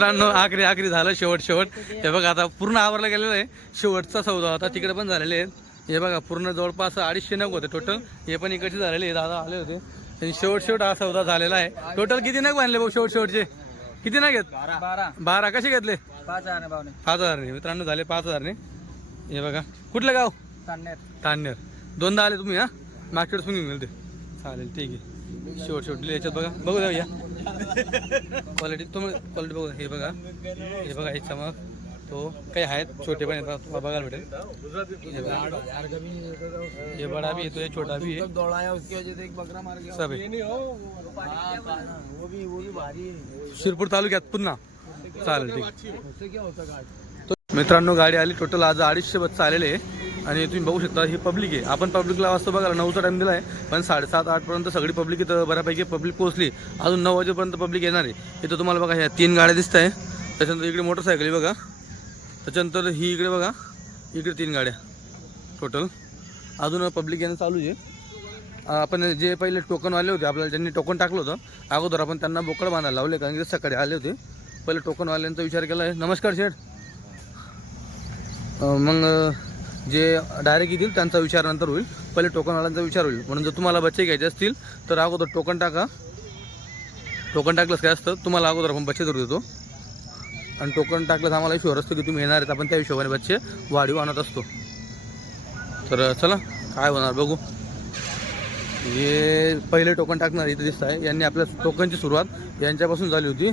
मित्रांनो आखरी आखरी झालं शेवट शेवट. हे बघा आता पूर्ण आवरला गेलेलं आहे. शेवटचा सौदा होता. तिकडे पण झालेले आहेत. हे बघा पूर्ण जवळपास अडीचशे नग होते टोटल हे पण इकडचे झालेले दादा आले होते. आणि शेवट शेवट हा सौदा झालेला आहे. टोटल किती नग बांधले भाऊ शेवट शेवटचे? किती नग घेत बारा. बारा. कसे घेतले? पाच हजार हजारने मित्रांनो झाले पाच हजारने हे बघा. कुठलं गाव? तान्यर दोनदा आले तुम्ही हा? पण घेऊन गेले ते चालेल ठीक आहे. शेवट शेवट. याच्यात बघा. बघू द्या या क्वालिटी तुम्ही क्वालिटी बघू हे बघा. हे बघा हे चमक. तो काही आहेत छोटे पण येतात बघायला भेटेल. हे बडा भी येतो हे छोटा भी सब शिरपूर तालुक्यात पुन्हा चालेल ठीक. मित्रांनो गाडी आली. टोटल आज अडीचशे बस आलेले आहे आणि तुम्ही बघू शकता ही पब्लिक आहे. आपण पब्लिकला वाजता बघायला नऊचा टाइम दिला आहे पण साडेसात आठपर्यंत सगळी पब्लिक इथं बऱ्यापैकी पब्लिक पोहोचली. अजून नऊ वाजेपर्यंत पब्लिक येणार आहे. इथं तुम्हाला बघा ह्या तीन गाड्या दिसत आहे त्याच्यानंतर इकडे मोटरसायकल बघा. त्याच्यानंतर ही इकडे बघा इकडे तीन गाड्या. टोटल अजून पब्लिक येणं चालू आहे. आपण जे पहिले टोकनवाले होते आपल्याला ज्यांनी टोकन टाकलं होतं अगोदर आपण त्यांना बोकड बांधायला लावले कारण की सकाळी आले होते. पहिले टोकनवाल्यांचा विचार केला आहे नमस्कार शेठ. मग जे डायरेक्ट येतील त्यांचा विचार नंतर होईल. पहिले टोकनवाल्यांचा विचार होईल. म्हणून जर तुम्हाला बच्चे घ्यायचे असतील तर अगोदर टोकन टाका. टोकन टाकलंच काय असतं? तुम्हाला अगोदर आपण बच्चे धरू देतो. आणि टोकन टाकलंच आम्हाला विश्वास असतो की तुम्ही येणार आहेत आपण त्या हिशोबाने बच्चे वाढीव आणत असतो. तर चला काय होणार बघू. हे पहिले टोकन टाकणार इथे दिसत आहे यांनी आपल्या टोकनची सुरुवात यांच्यापासून झाली होती.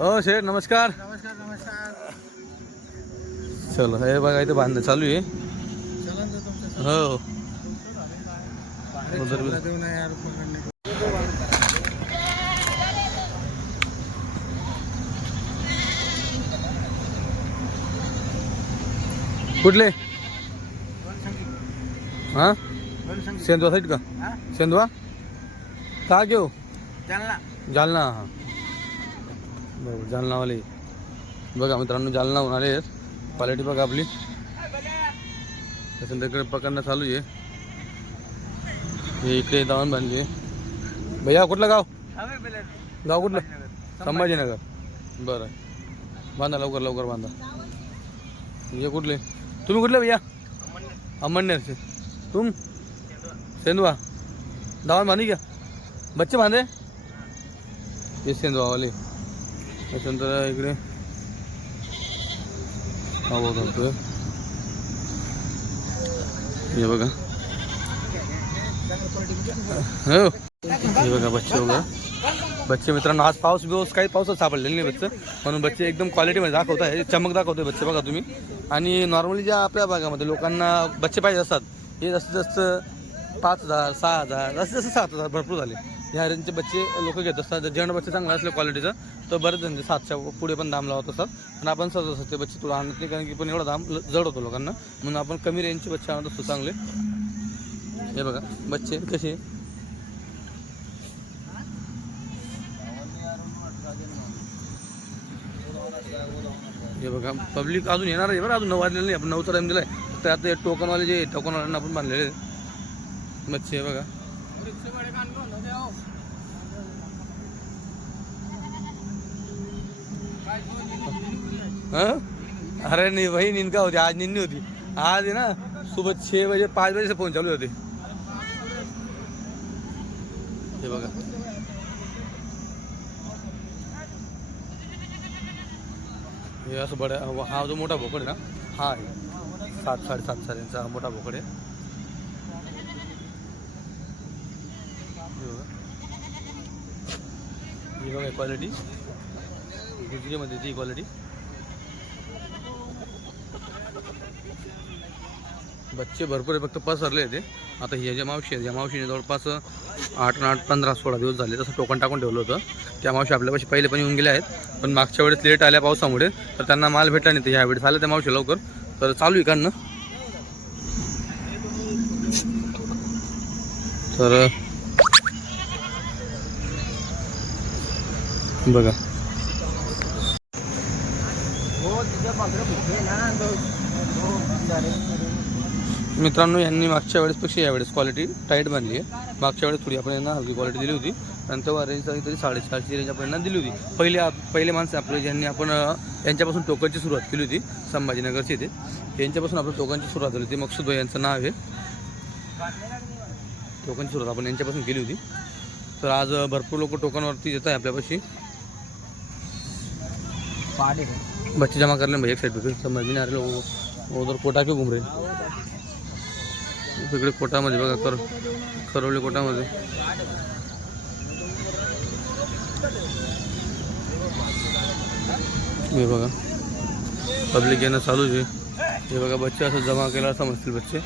अ शेठ नमस्कार. नमस्कार नमस्कार. चलो हे बघा इथे बांधणं चालू आहे. हो. कुठले? हा? सेंदवा साईड का? हाँ? सेंदवा? का घेऊ? जालना. हा. बरोबर जालनावाले. बघा मित्रांनो जालनाहून आले आहेत. क्वालिटी बघा आपली. त्याच्यानंतर इकडे पकडणं चालू आहे. हे इकडे दावण बांधली आहे. भैया कुठलं गाव? गाव कुठलं? संभाजीनगर. बरं. बांधा लवकर लवकर बांधा. हे कुठले? तुम्ही कुठले भैया? अमरनेरचे तुम? सेंदवा. दावण बांधी घ्या बच्चे बांधे हे सेंदवावाले. त्याच्यानंतर इकडे हा बघा हे बघा हो हे बघा बच्चे बघा बच्चे मित्रांनो आज पाऊस बिऊस काही पावसात सापडलेले नाही बच्चे म्हणून बच्चे एकदम क्वालिटीमध्ये दाखवत आहे चमक दाखवतोय बच्चे बघा तुम्ही आणि नॉर्मली ज्या आपल्या भागामध्ये लोकांना बच्चे पाहिजे असतात हे जास्तीत जास्त पाच हजार सहा हजार जास्तीत जास्त सात हजार भरपूर झाले ह्या रेंजचे बच्चे लोक घेत असतात. जर जण बच्चे चांगला असले क्वालिटीचा तर बरेच जण म्हणजे सातच्या पुढे पण दाम लावत असतात. पण आपण सहज ते बच्चे तुला आणत नाही कारण की पण एवढा दाम ल- जड होतो लोकांना. म्हणून आपण कमी रेंजचे बच्चे आणत असतो चांगले. हे बघा बच्चे कसे? हे बघा पब्लिक अजून येणार आहे बरं अजून नऊ वाजलेलं नाही आपण नऊचा टाईम आहे तर आता हे टोकनवाले जे टोकनवाल्यांना आपण बांधलेले मच्छी आहे बघा. हाँ? अरे नहीं वही नींद का होती आज नींद नहीं होती। आज है ना सुबह छः बजे पाँच बजे से फोन चालू होते। हे बघा हे असं बड्या हा जो मोठा भोकड आहे ना? हा आहे सात साडेसात साऱ्यांचा हा मोठा भोकड आहे ही बघा क्वालिटी गुजरीमध्ये ती क्वालिटी बच्चे भरपूर आहे फक्त पसरले ते आता ह्या ज्या मावशी आहेत ज्या मावशीने जवळपास आठ आठ पंधरा सोळा दिवस झाले. तसं टोकन टाकून ठेवलं होतं. त्या मावशी आपल्यापाशी पहिले पण येऊन गेल्या आहेत. पण मागच्या वेळेस लेट आल्या पावसामुळे तर त्यांना माल भेटला नाही. तर ह्या वेळेस आलं त्या मावशी लवकर. तर चालू आहे काढणं तर बघा. मित्रांनो यांनी मागच्या वेळेसपेक्षा यावेळेस क्वालिटी टाईट बांधली आहे. मागच्या वेळेस थोडी आपण यांना हलकी क्वालिटी दिली होती. नंतर रेंज तरी साडेचारशे रेंज आपण यांना दिली होती. पहिले आप पहिले माणसं आपले ज्यांनी आपण यांच्यापासून टोकनची सुरुवात केली होती संभाजीनगरची इथे. यांच्यापासून आपण टोकनची सुरुवात झाली होती. मकसूद यांचं नाव आहे. टोकनची सुरुवात आपण यांच्यापासून केली होती. तर आज भरपूर लोक टोकनवरती येत आहे आपल्यापाशी. बच्चे जमा कर लें भैया एक साइड पे समझ में नहीं आ रहे लोगों उधर कोटा क्यों घूम रहे इकडे कोटामध्ये बघा कर करवली कोटामध्ये हे बघा पब्लिक येणं चालूच आहे. हे बघा बच्चे असं जमा केला समजतील बच्चे.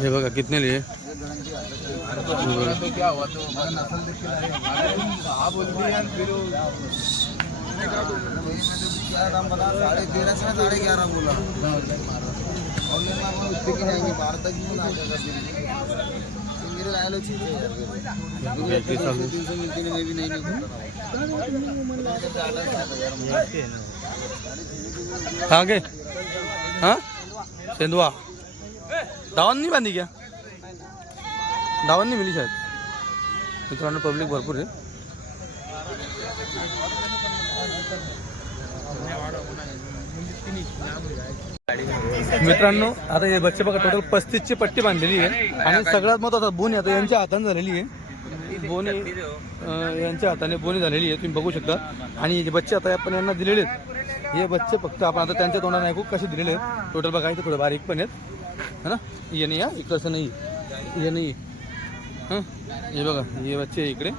हे बघा कितने लिए? हे बघा क्या हुआ तो हमारा नस्ल देख के लाए हाँ ग्यारह बोला ही है है? नहीं आगे हाँ बांधली क्या? धावांनी मिली शायद मित्रांनो पब्लिक भरपूर आहे मित्रांनो आता हे बच्चे बघा टोटल पस्तीसची पट्टी बांधलेली आहे आणि सगळ्यात महत्त्वाचा बोनी आता यांच्या हाताने झालेली आहे. बोनी यांच्या हाताने बोनी झालेली आहे तुम्ही बघू शकता. आणि हे बच्चे आता आपण यांना दिलेले आहेत. हे बच्चे फक्त आपण आता त्यांच्या तोंडाने ऐकू कसे दिलेले आहेत. टोटल बघा इथे थोडे बारीक पण आहेत. है ना? ये नाही या इकडचं असं नाही. ये नाही. हां? हे बघा हे बच्चे आहे इकडे.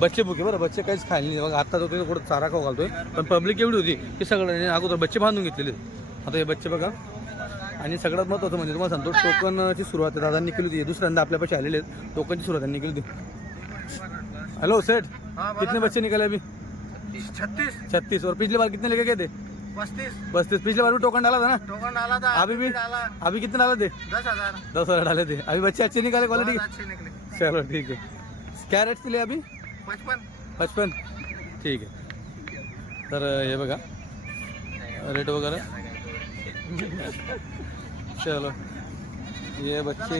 बच्चे भुके बरं बच्चे काहीच खायला नाही. बघा आता तो तिथे थोडं चारा खाऊ घालतोय. पण पब्लिक एवढी होती की सगळं अगोदर बच्चे बांधून घेतलेले. आता हे बच्चे बघा. आणि सगळ्यात महत्त्वाचं म्हणजे तुम्हाला सांगतो टोकनची सुरुवात आहे दादांनी केली होती. दुसऱ्यांदा आपल्यापाशी आलेले आहेत. टोकनची सुरुवात त्यांनी केली होती. हेलो सेठ कितने बच्चे निकले अभी? छत्तीस. छत्तीस. और पिछली बार कितने लेके गए थे? पस्तीस. पिछली बार भी टोकन डाला था ना? टोकन डाला था अभी भी? डाला. अभी कितने डाले थे? दस हज़ार. दस हज़ार डाले थे. अभी बच्चे अच्छे निकाले क्वालिटी अच्छे निकले. चलो ठीक है. क्या रेट दिले अभी? पचपन. पचपन. ठीक है. तर हे बघा. रेट वगैरे? चलो. ये बच्चे.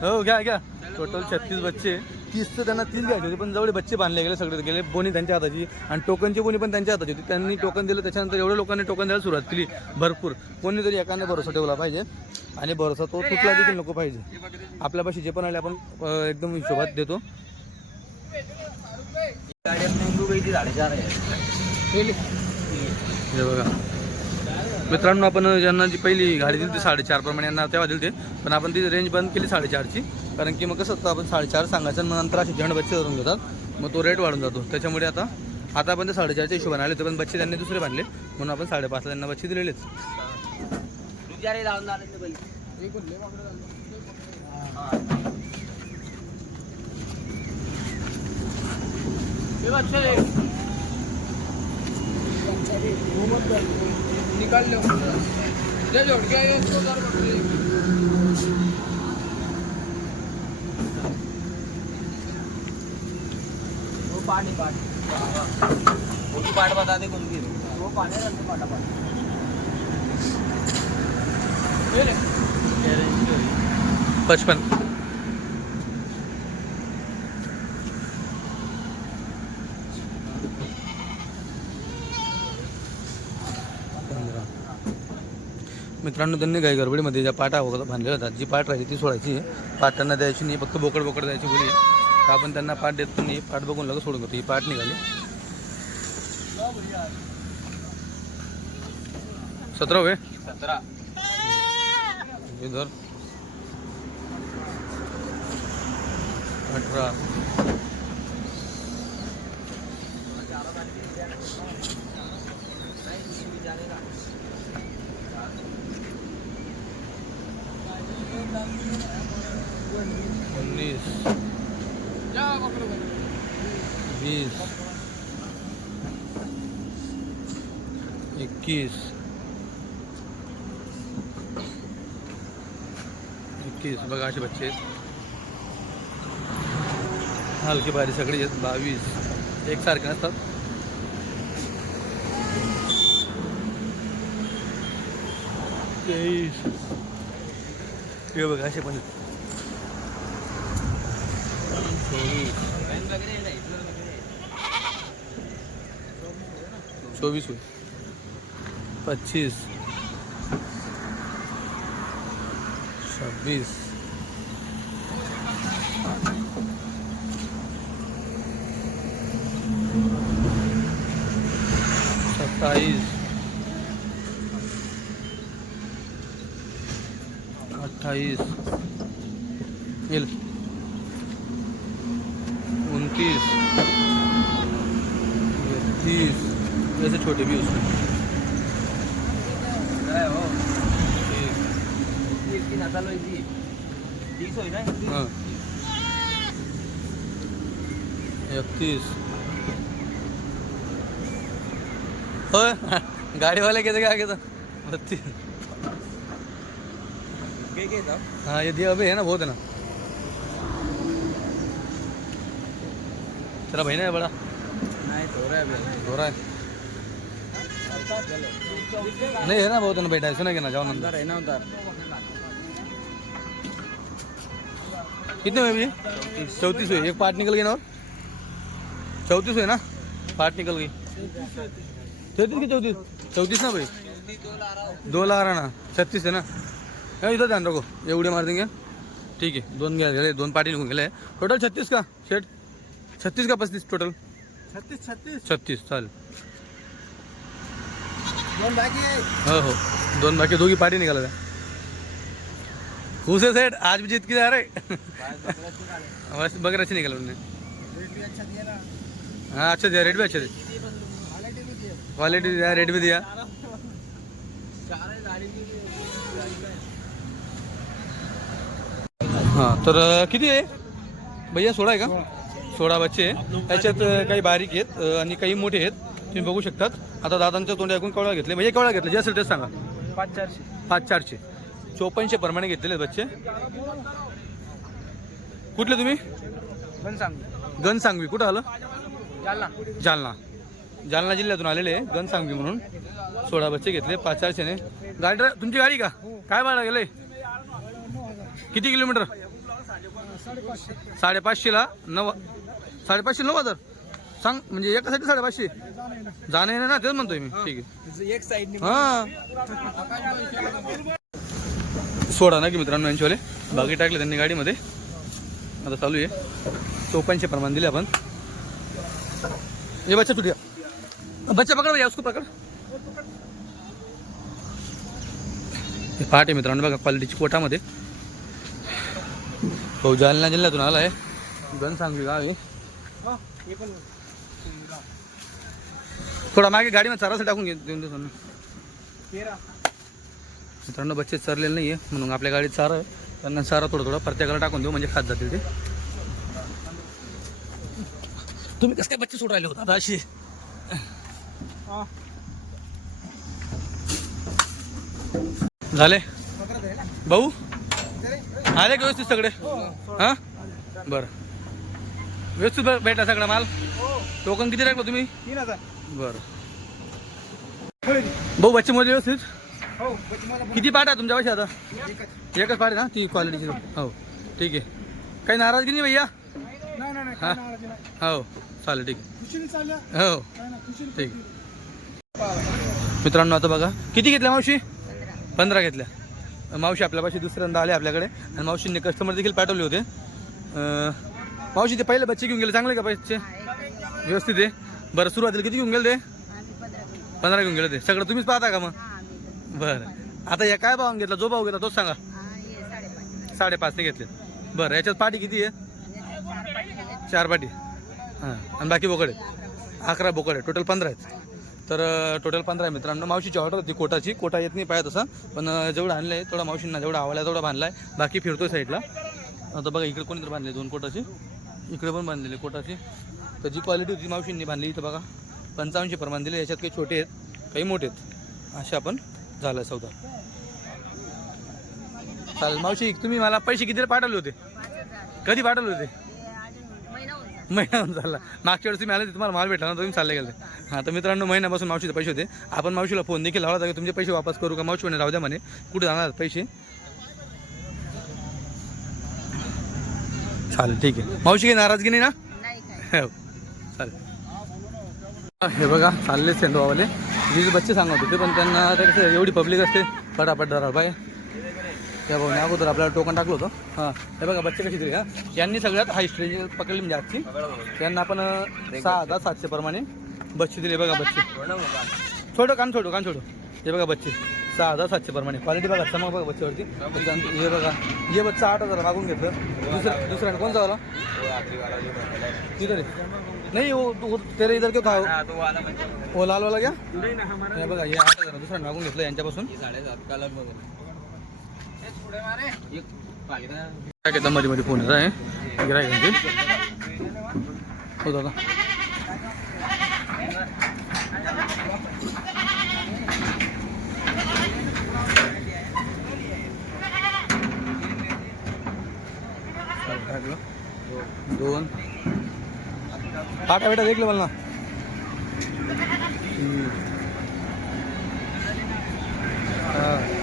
हो घ्या घ्या टोटल छत्तीस बच्चे. किस्त त्यांना तीच घ्यायची होती पण जवळ बच्चे बांधले गेले सगळे गेले बोनी त्यांच्या हाताची आणि टोकनची बोनी पण त्यांच्या हाताची होती. त्यांनी टोकन दिलं त्याच्यानंतर एवढ्या लोकांनी टोकन द्यायला सुरुवात केली भरपूर. कोणीतरी एकाने भरोसा ठेवला पाहिजे आणि भरोसा तो तुटला देखील नको पाहिजे. आपल्यापाशी जे पण आले आपण एकदम हिशोबात देतो. गाड़ी अपने हिंदू हे बघा. मित्रांनो आपण ज्यांना जी पहिली गाडी दिली ती साडेचार प्रमाणे यांना तेव्हा दिली ते पण आपण ती रेंज बंद केली साडेचारची. कारण की मग कसं असतं आपण साडेचार सांगायचं मग नंतर असे जण बच्चे धरून घेतात. मग तो रेट वाढून जातो. त्याच्यामुळे आता आता आपण ते साडेचारच्या हिशोबाने आले होते पण बच्चे त्यांनी दुसरे बांधले. म्हणून आपण साडेपाचला त्यांना बच्चे दिलेलेच निकाल लो ये जोड़ गया ये। वो पानी पाट बता दे वो पानी रंग पाटा पाटा पचपन. मित्रांनो त्यांनी काही गडबडीमध्ये ज्या पाटा वगैरे बांधलेल्या होतात जी पाट राहिली ती सोडायची. पाट त्यांना द्यायची नाही फक्त बोकड बोकड द्यायची बोली तर आपण त्यांना पाट देतो नाही पाट बघून लगेच सोडून घेतो ही पाट निघाली. सतरा वे सतरा इधर अठरा. वीस. बीस इक्कीस एकवीस. बघा असे बच्चे. हलकी बारी सगळी आहेत. बावीस. एकसारखे नसतात. तेवीस. हे बघा असे पण चौबीस चोवीस होईल. पच्चीस. छब्बीस. सत्ताईस अट्ठाईस होय गाड़ी वाले कैसे क्या कहता? बत्तीस हाँ ये दिया अभी है ना बहुत है ना। तेरा भाई ना है बड़ा? हो रहा है नहीं है ना बहुत है ना बेटा सुना ना जाओ नंबर कितने में भैया चौंतीस हुए एक पार्ट निकल गई ना और? चौंतीस है ना? पार्ट निकल गई। तैतीस की चौंतीस? चौंतीस ना भाई? दो ला रहा ना। छत्तीस है ना? हा, इथं ध्यान रखो। एवढे मार देंगे। ठीक आहे दोन गेले दोन पार्टी निघून गेले टोटल छत्तीस का शेट छत्तीस का पस्तीस टोटल छत्तीस छत्तीस। छत्तीस चालेल दोन बाकी हो। हो दोन बाकी दोघी पार्टी निघाला त्या खुश है सेठ? आज भी जीत के जा रहे? बस बकराची निघाला उन्होंने हाँ अच्छा दिया रेट भी अच्छा दिया क्वालिटी भी दिया रेट भी दिया. हां तर किती आहे? भैया सोळा आहे का? सोळा बच्चे आहे. त्याच्यात काही बारीक आहेत आणि काही मोठे आहेत. तुम्ही बघू शकतात. आता दादांच्या तोंडी ऐकून केवढा घेतले. भैया केवढा घेतले. जे असेल तेच सांगा. पाच चारशे. पाच चारशे. चोपन्नशे प्रमाणे घेतलेले आहेत बच्चे. कुठले तुम्ही? पण सांग गण सांगवी कुठं आलं? जालना. जालना. जिल्ह्यातून आलेले सांगवी म्हणून. सोळा बच्चे घेतले पाच चारशेने. गाडी तुमची गाडी का? काय भाडा गेले किती किलोमीटर? साडेपाचशेला नऊ साडेपाचशे नऊ हजार? सांग म्हणजे एकासाठी साडेपाचशे? जाणे येणे ना तेच म्हणतोय मी. ठीक आहे. हा. सोडा ना की मित्रांनो यांच्यावाले. बाकी टाकले त्यांनी गाडीमध्ये. आता चालू आहे चोपनशे प्रमाण दिले आपण. ये बच्चा छुटिया बच्चा पकड भैया उसको पकड. हे पहाटे मित्रांनो बघा क्वालिटीची कोटामध्ये. भाऊ जालना जिल्ह्यातून आला आहे गण सांगली गाव आहे. थोडा मागे गाडीमध्ये चारासाठी टाकून घे देऊन देतो मित्रांनो बच्चे चरलेले नाही आहे म्हणून आपल्या गाडीत चारा आहे. त्यांना चारा थोडं थोडं प्रत्येकाला टाकून देऊ म्हणजे खात जातील ते. तुम्ही कसं काय बच्चे सोड राहिले होता अशी? झाले? भाऊ? आले का व्यवस्थित सगळे? हां बरं. व्यवस्थित भे- भेटा सगळा माल? टोकन किती टाकलं तुम्ही? बरं. भाऊ बच्चे मोजे व्यवस्थित? हो किती पाठ आहे तुमच्या पाशी आता? एकच. पाठ ना? ती क्वालिटीची हो. ठीक आहे. काही नाराजगी नाही भैया? हा. हो चालेल ठीक आहे. हो ठीक मित्रांनो आता बघा. किती घेतल्या मावशी? पंधरा घेतल्या. मावशी आपल्यापाशी दुसऱ्यांदा आले आपल्याकडे. आणि मावशींनी कस्टमर देखील पाठवले होते. मावशी ते पहिले बच्चे घेऊन गेले. चांगले का बच्चे व्यवस्थित आहे. बरं सुरुवातीला किती घेऊन गेले ते? पंधरा घेऊन गेले ते. सगळं तुम्हीच पाहता का मग? बरं. आता या काय भाव घेतला? जो भाव घेतला तोच सांगा. साडेपाचने घेतले. बरं याच्यात पाठी किती आहे? चार पाटी हां. आणि बाकी बोकडे अकरा बोकडे टोटल पंधरा आहेत. तर टोटल पंधरा आहे मित्रांनो. मावशीची ऑर्डर होती कोटाची. कोटा येत नाही पाहिजे तसं पण जेवढं आणलं आहे तेवढा मावशींना जेवढा आवडला तेवढा बांधला आहे बाकी फिरतोय साईडला. आता बघा इकडे कोणीतरी बांधले दोन कोटाची. इकडे पण बांधलेले कोटाची. तर जी क्वालिटी होती मावशींनी बांधली इथं बघा. पंचावन्नशे प्रमाण दिले. याच्यात काही छोटे आहेत काही मोठे आहेत. असे आपण झालं सौदा चालेल मावशी तुम्ही मला पैसे कितीला पाठवले होते? कधी पाठवले होते? महिनाभर झाला. मागच्या वेळेस तुम्ही आले तुम्हाला माल भेटला ना तुम्ही चालले गेले. हां तर मित्रांनो महिन्यापासून मावशीचे पैसे होते. आपण मावशीला फोन देखील लावला जागा की तुमचे पैसे वापस करू का? मावशी म्हणे राहू द्या म्हणे. कुठे जाणार पैसे? चालेल ठीक आहे. मावशी काही नाराजगी नाही ना? हो चालेल. हे बघा चालले सेंडोवाले वीज बच्चे सांगत होते पण त्यांना कसं एवढी पब्लिक असते. पटापट धरा बाय. त्या भाऊने अगोदर आपल्याला टोकन टाकलं होतं. हां. हे बघा बच्चे कशी दिली का यांनी सगळ्यात हायस्ट रेंज पकडली म्हणजे आजची. त्यांना आपण सहा हजार सातशे प्रमाणे बच्चे दिले बघा बच्चे. छोटो कान छोटो कान छोटो. हे बघा बच्चे. सहा हजार सातशे प्रमाणे. क्वालिटी बघा चमक बघा बच्चेवरती हे बघा. हे बच्चा आठ हजार मागून घेतलं. दुसरा दुसरा कोणता वाला? किधर है वो तेरे इधर क्यों था वो? लाल वाला क्या हे बघा हे आठ हजार दुसरा मागून घेतलं यांच्यापासून. काय घेतलं मध्ये मध्ये फोन येत आहे गिरायकांचे हो दादा दोन पाटा बेटा देख लो मला हम्म. हा.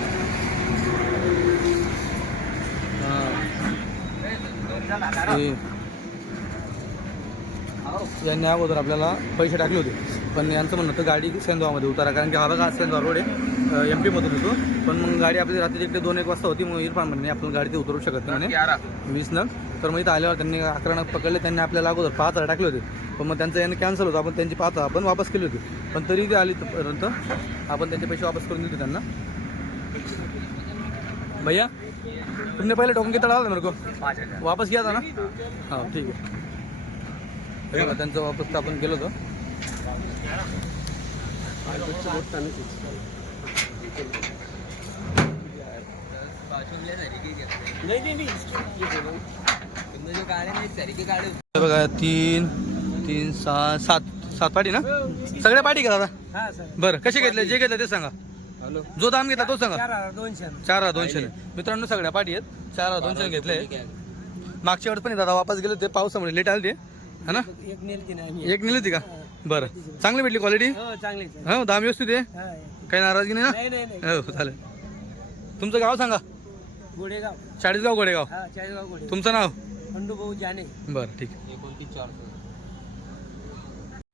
यांनी अगोदर आपल्याला पैसे टाकले होते. पण यांचं म्हणणं होतं गाडी सेंदवामध्ये उतारा. कारण की हा बघा सेंदवा रोड आहे. एम पीमधून येतो. पण मग गाडी आपली रात्री इकडे दोन एक वाजता होती मग इरफान म्हणणे आपण गाडी ते उतरू शकत नाही. वीस नग तर मग इथं आल्यावर त्यांनी अकरा नग पकडले. त्यांनी आपल्याला अगोदर पाच हजार टाकले होते. पण मग त्यांचं याने कॅन्सल होतं. आपण त्यांची पाच आपण वापस केली होती. पण तरी ते आली पर्यंत आपण त्यांचे पैसे वापस करून दिले त्यांना. भैया? तुमने पहले टोकन कितना डाला था मेरे को? वापस किया था ना? हाँ ठीक है। हे त्यांचं वापस तर आपण केलं होतं हे बघा तीन तीन सहा सात सात पाटी ना? सगळ्या पाटी का दादा बरं कसे घेतले? जे घेतले ते सांगा। जो दाम घेतला तो सांगा. चार हजार दोनशे. मित्रांनो सगळ्या पाठी आहेत. चार हजार दोनशे घेतले. मागच्या वेळेस पण हे दादा वापस गेले ते पावसामुळे लेट आले ते है ना? एक नेली होती का? बरं. चांगली भेटली क्वालिटी हो दाम व्यवस्थित आहे? काही नाराजगी नाही ना? हो चालेल. तुमचं गाव सांगा. गोडेगाव. चाळीसगाव गोडेगाव. हा चाळीसगाव गोडे तुमचं नाव? खंडू भाऊ जाने. बरं ठीक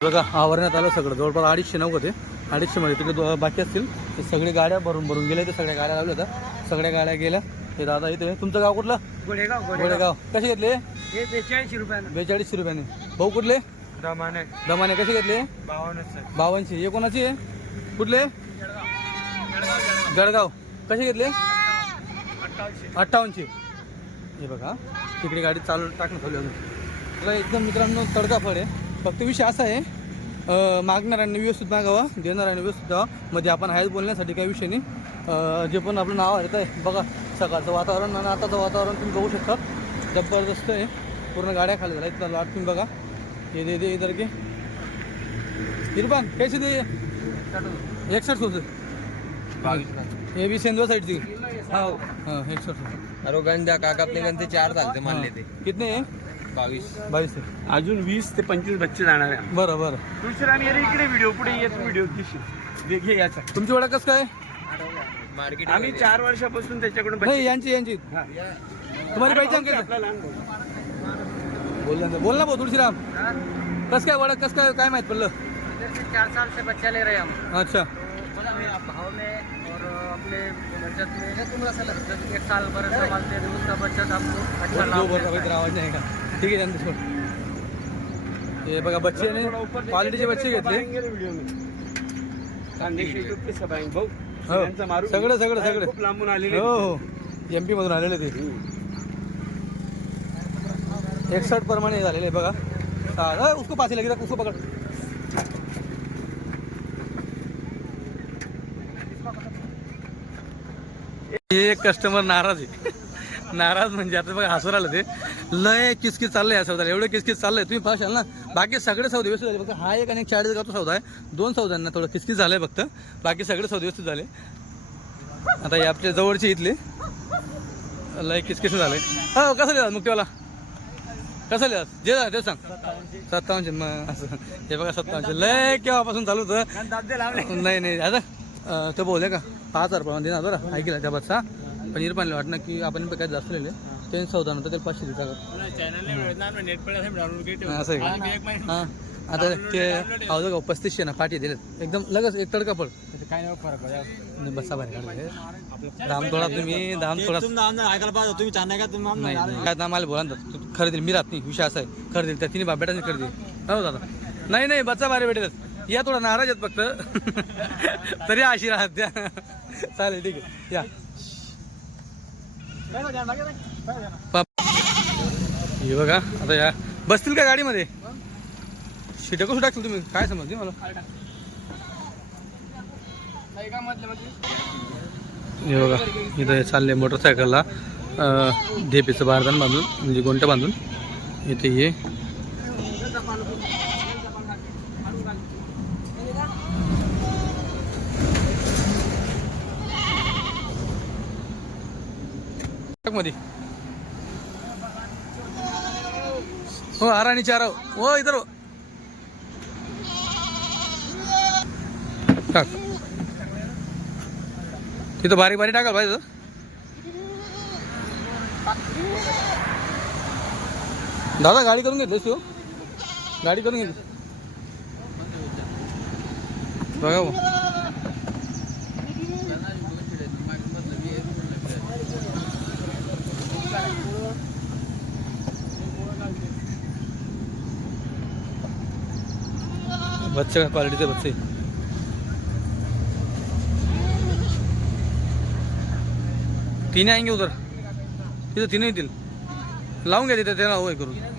बघा आवरण्यात आलं सगळं. जवळपास अडीचशे नऊ होते. अडीचशे मध्ये तिकडे बाकी असतील ते सगळे गाड्या भरून भरून गेले ते सगळ्या गाड्या लावल्या होत्या. सगळ्या गाड्या गेल्या. हे दादा इथे तुमचं गाव कुठलं? गोडेगाव गोडेगाव. कसे घेतले? हे बेचाळीसशे रुपयानं. बेचाळीसशे रुपयाने. भाऊ कुठले? दमाने दमाने कसे घेतले? बावन्न बावनशे हे कोणाची आहे? कुठले? जळगाव. कसे घेतले? अठ्ठावन्नशे. हे बघा. तिकडे गाडी चालू टाकणं चालू आहे अजून एकदम मित्रांनो तडका फळ आहे. फक्त विषय असा आहे मागणाऱ्यांनी व्यवस्थित मागावा देणाऱ्यांनी व्यवस्थित द्यावा मध्ये आपण आहेच बोलण्यासाठी काही विषय नाही. जे पण आपलं नाव येत आहे बघा. सकाळचं वातावरण आणि आताचं वातावरण तुम्ही बघू शकता. जबरदस्त आहे. पूर्ण गाड्या खाली झाल्या. इथं लाट तुम्ही बघा. ये दे दे इधर के इरफान कैसे दे? एकसठ सोचे ये भी सेंदवा साइड थी हाँ. हाँ एकसठ सोचे अरे गंजा काका आपले गंजे चार चालते मानले ते. कितने? हैं बावीस. बावीस अजून वीस ते पंचवीस बच्चे जाणार आहे बरं बरं. दुसरा आणि अरे इकडे व्हिडिओ पुढे येत व्हिडिओ देखील याचा. तुमची ओळख कसं काय? मार्केट आम्ही चार वर्षापासून त्याच्याकडून नाही यांची यांची. हा. तुम्हारी पहचान कैसे आपला लहान भाऊ. बोल ना बोल ना भाऊ तुळशीराम. कसं काय ओळख कसं काय काय माहीत पडलं? चार साल से बच्चा ले रहे हैं हम अच्छा भाव में और अपने बचत में है एक साल भर संभालते हैं उसका बचत हमको अच्छा लाभ बोल रहा देता है। आवाज नाही का? ठीक आहे सोड हे बघा बच्चे ने क्वालिटीचे बच्चे घेतले. हो. सगळं सगळं सगळं. खूप लांबून आलेले हो हो. एम पी मधून आलेले ते. एकसठ प्रमाणे झालेले बघा. उसको पास लगी उसको पकड. एक कस्टमर नाराज आहे. नाराज म्हणजे आता बघा हसून आलं ते. लय किसकिस चाललंय या सौद्याला एवढं किसकिस चाललंय. तुम्ही पाहशाल ना. बाकी सगळे सौदे व्यवस्थित झाले. फक्त हा एक आणि एक चाळीस गावचा सौदा आहे. दोन सौद्यांना थोडं किसकिस झालंय फक्त. बाकी सगळे सौदे व्यवस्थित झाले. आता हे आपल्या जवळचे इथले. लय किसकिस झाले. हो कसं लिहिलं मुक्तीवाला? कसं लिहिलं जे झालं ते सांग. सत्तावनशे मग असं. हे बघा सत्तावनशे लय केव्हापासून चालू होतं? नाही नाही. आता ते बोलले का? पाच हजार प्रमाणे देणार बरं. ऐकलं त्या बसचा. पण इरपानला वाटणं की आपण काही जास्त लिहिले त्यांनी चौदा नंतर ते पाचशे देतात असं आहे का? हा. आता ते अवघड का पस्तीसशे ना पाठी दिलेत. एकदम लगेच एक तडका पड काय नाही फरक नाही, बसा भारी काढले दाम थोडा तुम्ही दाम थोडा ऐकायला पाहिजे तुम्ही छान नाही का तुम्ही. काय दाम आले बोला ना तू खरेदी मी राहत नाही. विषय असा आहे. खरेदी त्या तिन्ही बाबेटाने खरेदी हो दादा. नाही नाही बच्चा भारी भेटत या थोडा नाराज आहेत फक्त. तरी अशी राहत द्या. चालेल ठीक आहे. या. हे बघा आता या. बसतील का गाडीमध्ये? शिट कसं टाकतील तुम्ही? काय समजते मला? हे बघा इथं चालले मोटरसायकलला ढेपेचं बारदान बांधून म्हणजे गोंट बांधून. इथे ये मध्ये. हो आराणी चार. हो इधर हो. टाक. तिथं बारीक बारीक टाकाल पाहिजे दादा गाडी करून घेतलीस तू? गाडी करून घेतली बघा बच्चे का क्वालिटीचे बच्चे तीन आएंगे उधर तिथं तीन येतील लावून घ्या तिथे त्याला होय करून